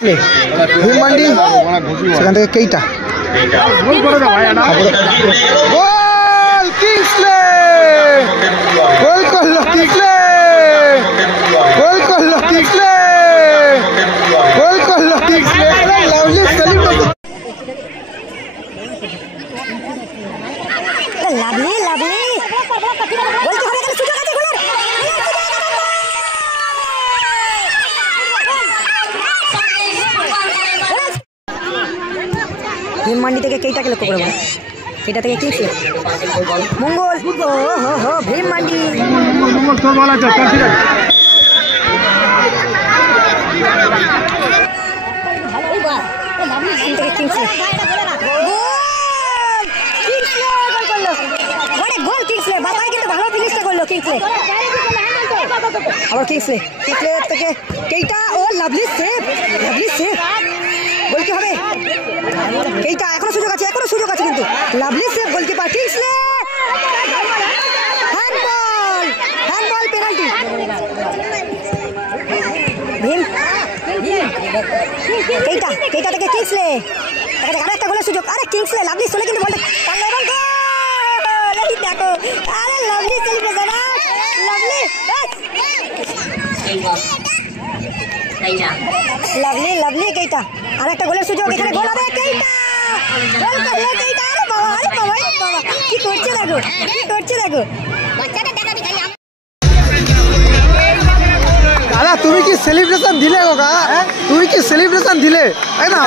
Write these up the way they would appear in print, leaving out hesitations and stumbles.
ভীমমান্ডি সেখান থেকে কেইটা গোল কিংসলে গোল করলো কিংসলে গোল করলো কিংসলে গোল করলো Kingsley lovely celebration lovely lovely বলতে হবে এখানে সুযোগ আছে গোলের ভীমমান্ডি থেকে কেইটাকে লক্ষ্য করে বল এটা থেকে কিংসলে মঙ্গল ও হো হো ভীমমান্ডি মঙ্গল তোর বল আছে ঠিক আছে লাভলি থেকে কিংসলে গোল কিংসলে বাতায় কিন্তু ভালো ফিনিশটা করলো কিংসলে আবার কিংসলে থেকে কেইটা ও লাভলি সেভ গোল কি হবে কেইটা এখনো সুযোগ আছে কিন্তু lovely save goalkeeper Kingsley handball penalty ভীম কেইটা থেকে কিংসলে আরেকটা গোলের সুযোগ আরে কিংসলে লাভলি চলে কিন্তু বলটা টানলো এবং দেখো আরে লাভলি সেলিব্রেশন লাভলি কেইটা আরেকটা গোলের সুযোগ এখানে গোল হবে কেইটা গোল করলো কেইটা আরে বাবা কি করছে দেখো বাচ্চাটা দেখাবি খালি দাদা তুমি কি সেলিব্রেশন দিলে গোগা তুমি কি সেলিব্রেশন দিলে তাই না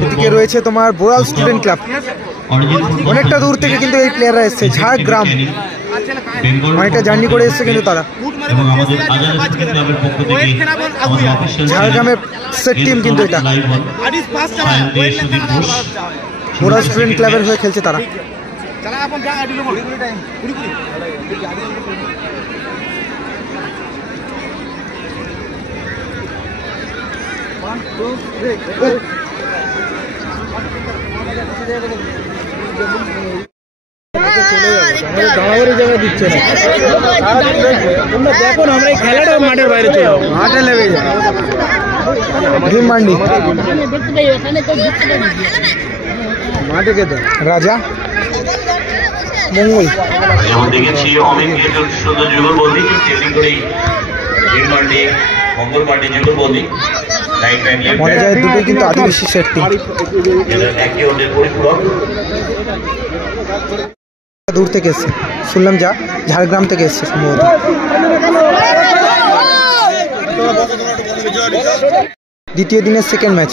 এদিকে রয়েছে তোমার বোরাল স্টুডেন্ট ক্লাব অনেকটা দূর থেকে কিন্তু এই প্লেয়াররা এসছে ঝাড়গ্রাম অনেকটা জার্নি করে এসছে কিন্তু তারা ঝাড়গ্রামের সেট টিম কিন্তু এটা বোরাল স্টুডেন্ট ক্লাবের হয়ে খেলছে তারা দেখো না আমরা এই খেলাটা মাঠের বাইরে চলে যাবো মাঠে লেগে যায় ভীমমান্ডি মাঠে কে রাজা মঙ্গল দেখেছি অনেক সুন্দর যুগলবন্দি ভীমমান্ডি মঙ্গলমান্ডি যুগলবন্দি মনে যায় দুটোই কিন্তু আদিবাসী সেট টিম দূর থেকে এসছে শুনলাম ঝাড়গ্রাম থেকে এসছে সম্ভবত দ্বিতীয় দিনের সেকেন্ড ম্যাচ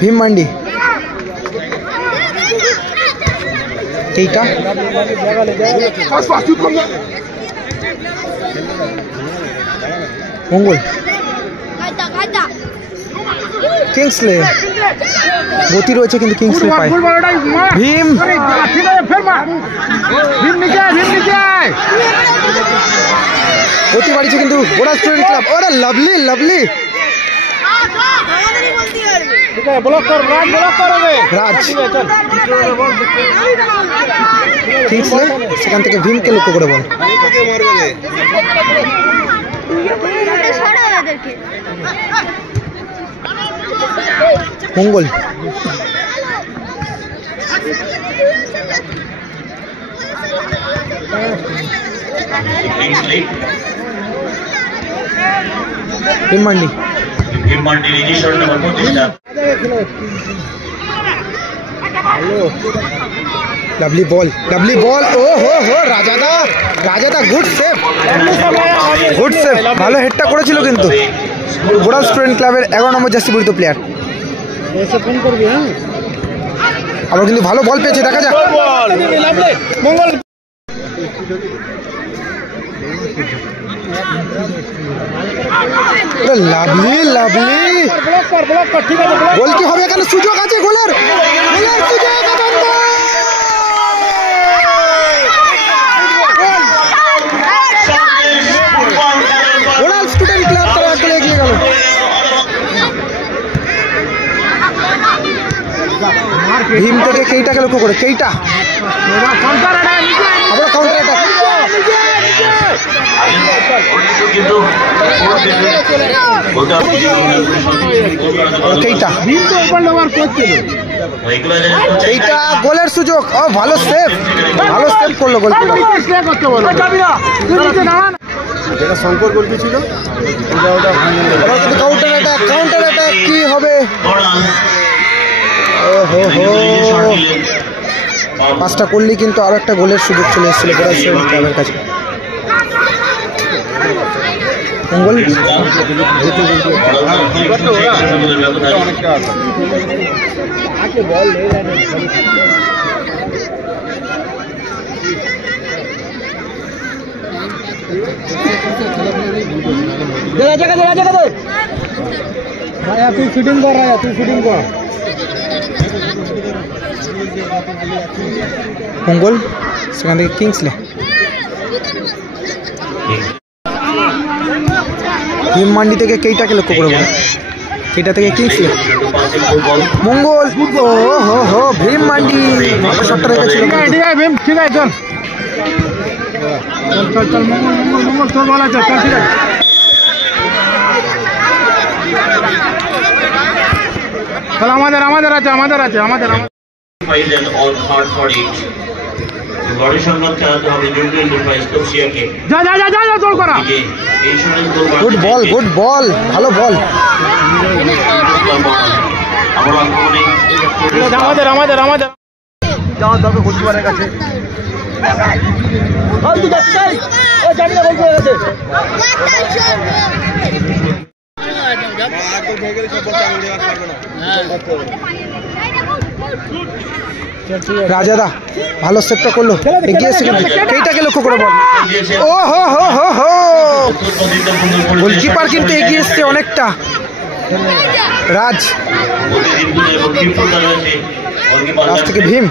ভীমমান্ডি কেইটা মঙ্গল কিংসলে গতি রয়েছে কিন্তু কিংসলে পায় ভীম গতি বাড়িছে কিন্তু বোরাল স্টুডেন্ট ক্লাব ওরে লাভলি রাজ কিংসলে সেখান থেকে ভীমকে লক্ষ্য করে বল মঙ্গল ভীমমান্ডি লাভলি বল ও হো রাজাদা গুড সেভ ভালো হেডটা করেছিল কিন্তু বোরাল স্টুডেন্ট ক্লাবের 11 নম্বর জার্সি পরিহিত প্লেয়ার আবার কিন্তু ভালো বল পেয়েছে দেখা যাক মঙ্গল লাভলি গোল কি হবে এখানে সুযোগ আছে গোলের সুযোগ কেইটাকে লক্ষ্য করে কেইটা আবার কাউন্টার অ্যাটাক। কেইটা এইটা গোলের সুযোগ। ও ভালো সেভ করলো গোল। যেটা শঙ্কর গোলকি ছিল কাউন্টার অ্যাটাক কি হবে? ওহো হো, পাঁচটা করলে কিন্তু আরো একটা গোলের সুযোগ চলে এসেছিল ক্লাবের কাছে। মঙ্গল তুই ফিটিং কর তুই ফিটিং কর। মঙ্গল সেখান থেকে কিংসলে ভীম মান্ডি থেকে কেইটাকে লক্ষ্য করে বলে কেইটা থেকে কিংসলে মঙ্গল। ও হো হো ভীম মান্ডি ভালো শটটা রেখেছিল। ভীম ঠিক আছে চল চল চল মঙ্গল তোর বল আছে চল ঠিক আছে। চল আমাদের আছে যা তোর করা। গুড বল ভালো বল। আমাদের যাওয়ার দরকার কোচবিহারের কাছে। রাজাদা ভালো সেভটা করলো, এগিয়ে এসে কেইটাকে লক্ষ্য করে বল। ও হো হো হো হো, গোলকিপার কিন্তু এগিয়ে এসছে অনেকটা। রাজ থেকে ভীম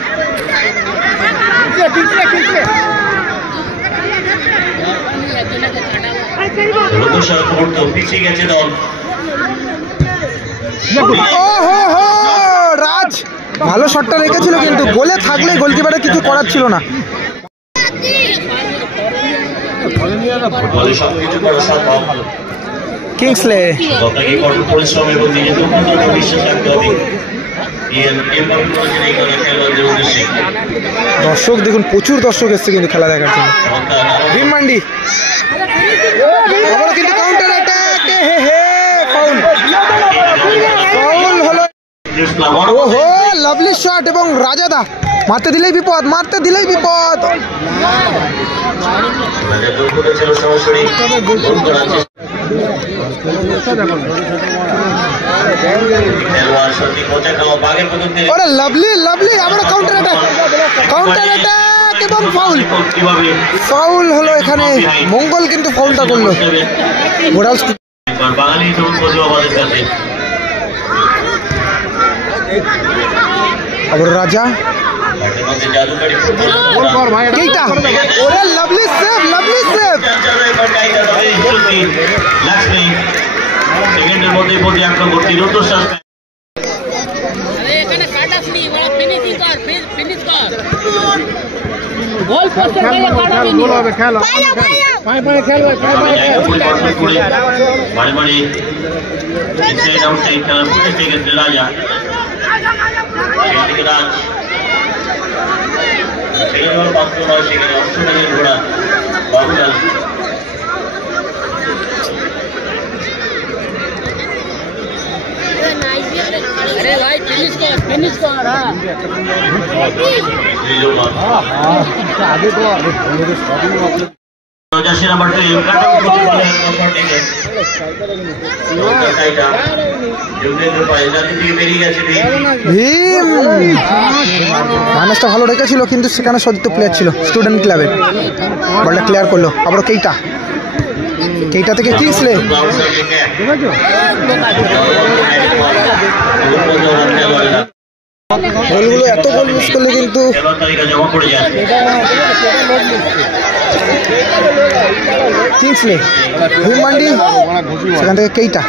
রাজ ভালো শটটা রেখেছিল কিন্তু গোলে থাকলে গোলকিপারের কিছু করার ছিল না। কিংসলে দর্শক দেখুন, প্রচুর দর্শক এসছে কিন্তু খেলা দেখার জন্য। ভীম মান্ডি আবার কিন্তু কাউন্টার অ্যাটাক, ফাউল হলো। ওহো লাভলি শট এবং রাজাদা মারতে দিলেই বিপদ। ওরে লাভলি আবার কাউন্টার অ্যাটাক এবং ফাউল হলো এখানে। মঙ্গল কিন্তু ফাউলটা করলো। আবার রাজা লাভলি সেভ মাইনাসটা ভালো রেখেছিল কিন্তু সেখানে সতীর্থ প্লেয়ার ছিল স্টুডেন্ট ক্লাবের। বলটা ক্লিয়ার করলো আবার কেইটা থেকে কিংসলে। গোলগুলো এত গোল মিস করলে কিন্তু কিংসলে। ভীম মান্ডি সেখান থেকে কেইটা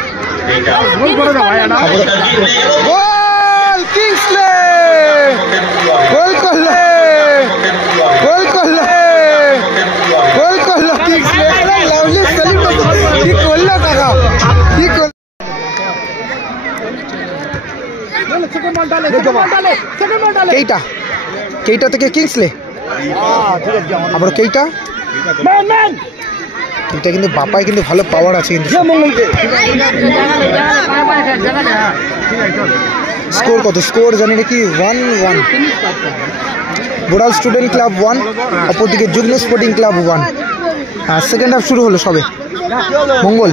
গোল কিংসলে। গোল করলো, গোল করলো, গোল করলো কিংসলে। লাভলি সেলিব্রেশন কি করলো কাকা, কি করলো। কেইটা, কেইটা থেকে কিংসলে, আবার কেইটা, এটা কিন্তু বাপায় কিন্তু ভালো পাওয়ার আছে কিন্তু। স্কোর কত, স্কোর জানি নাকি 1-1। বোড়াল স্টুডেন্ট ক্লাব 1, অপরদিকে যুগ্ম স্পোর্টিং ক্লাব 1। আর সেকেন্ড হাফ শুরু হলো সবে। মঙ্গল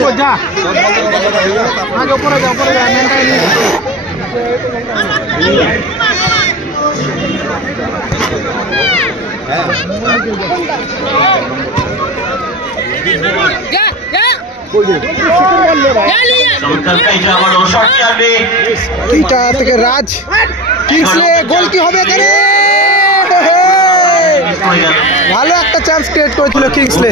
কেইটা, কেইটা থেকে রাজ, কিংসলে গোল কি হবে এখানে? ভালো একটা চান্স ক্রিয়েট করেছিল কিংসলে।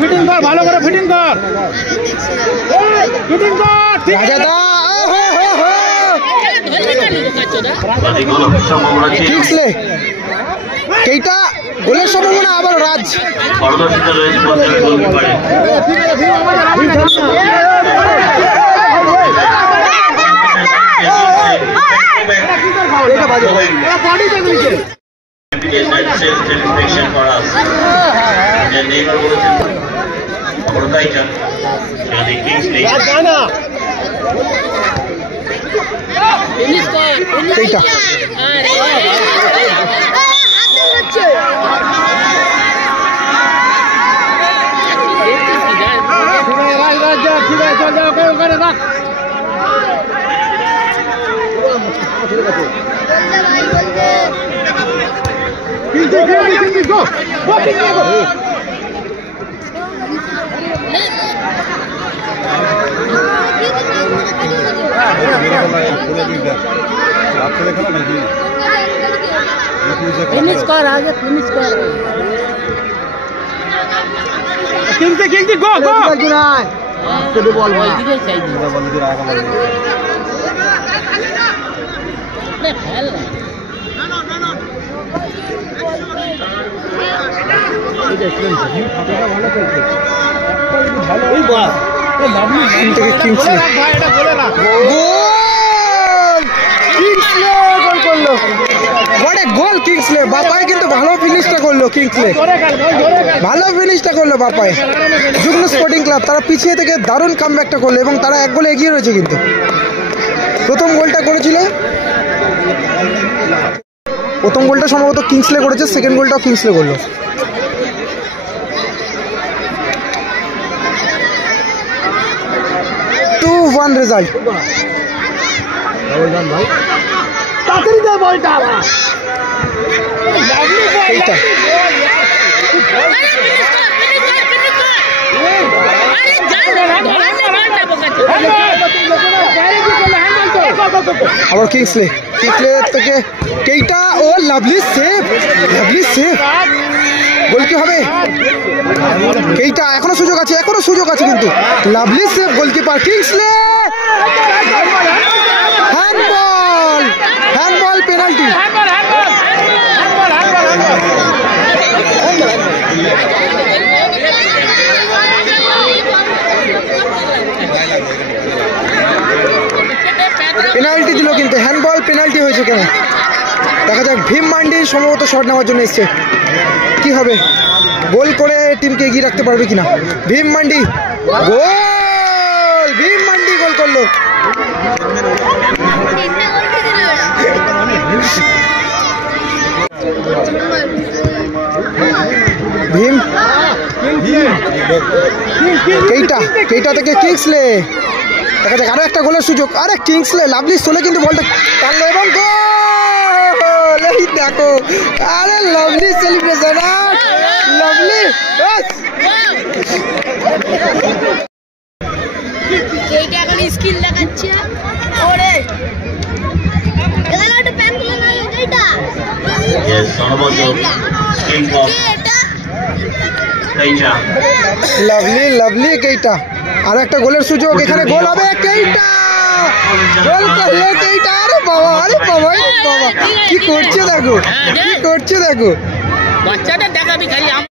ফিটিং কর, ভালো করে ফিটিং কর, ফিটিং কর। কিংসলে কেইটা গোলের সম্ভাবনা, আবার রাজ কেইটা ফিনিশ কর, আগে ফিনিশ কর। কিংসে কিংসে গো গো বল ভাই দিকে চাই দিবা বল দিয়ে আগা বল রে ফেল না না না এটা স্টুডেন্ট নিউ খাতাটা ভালো করছে ভালো ওই বাস এই লাভলি থেকে কিংসলে ভাই এটা বলে রাখ গোল কিংসলে গোল করলো। হোয়াট এ গোল কিংসলে, বাপায় কিন্তু ভালো ফিনিশটা করলো কিংসলে, ভালো ফিনিশটা করলো বাপায়। যুগ্ম স্পোর্টিং ক্লাব তারা পিছিয়ে থেকে দারুণ কামব্যাকটা করলো এবং তারা এক গোলে এগিয়ে রয়েছে। কিন্তু প্রথম গোলটা করেছিল, প্রথম গোলটা সম্ভবত কিংসলে করেছে, সেকেন্ড গোলটাও কিংসলে করলো। One result. তাড়াতাড়ি দে বলটা এইটা আবার কিংসলে, কিংসলে থেকে কেইটা, ও লাভলি সেভ, লাভলি সেভ। গোল কি হবে? কেইটা এখনো সুযোগ আছে, এখনো সুযোগ আছে কিন্তু lovely save goalkeeper Kingsley. Handball, handball penalty. Penalty দিল কিন্তু, হ্যান্ডবল পেনাল্টি হয়েছে কেন দেখা যাক। ভীম মান্ডি সম্ভবত শট নেওয়ার জন্য এসছে, কি হবে গোল করে টিমকে এগিয়ে রাখতে পারবে কিনা। ভীম মান্ডি গোল, ভীম মান্ডি গোল করলো। ভীম কেইটা, কেইটা থেকে কিংসলে, দেখা যাক আরো একটা গোলের সুযোগ। আরে কিংসলে লাভলি সোলে কিন্তু বলটা টানলো এবং গোল। এই দেখো, আরে লাভলি সেলিব্রেশন, লাভলি দিচ্ছে ওরে এখানে একটা প্যান তুলে না এইটা Yes, সর্বোচ্চ স্কিল ফর কেইটা। লাভলি লাভলি কেইটা, আর একটা গোলের সুযোগ, এখানে গোল হবে, কেইটা গোল করলো কেইটা। আরে বাবা, আরে বাবা, আরে বাবা, কি করছে দেখো, কি করছে দেখো। বাচ্চাটা দেখাবি খালি